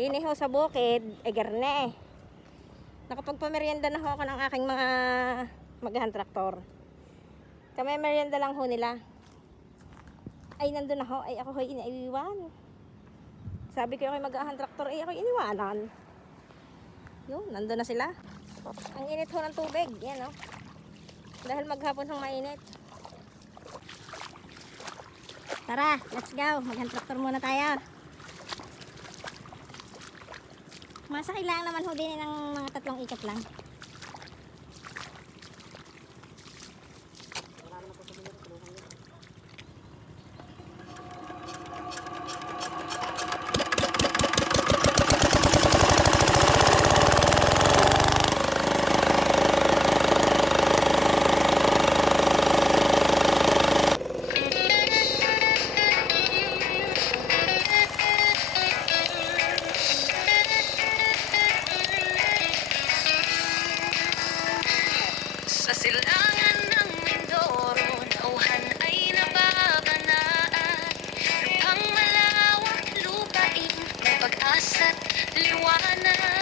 Diniho sa bukid, ay garne. Nakapagpamerienda na ho ako ng aking mga magahan traktor. Kami merienda lang ho nila. Ay nandun na ho, ay ako ho iniiwan. Sabi ko ako magahan traktor, ay ako iniwanan. Yun, nandun na sila. Ang init ho ng tubig, yan o. Dahil maghapon hong mainit. Tara, let's go. Magahan traktor muna tayo. Masakay lang naman ho din ng mga 3 ikot lang. Sa silangan ng Mindoro, nauhan ay nababanaan. Lupang malawak, lupain, may pag-asa't liwanag.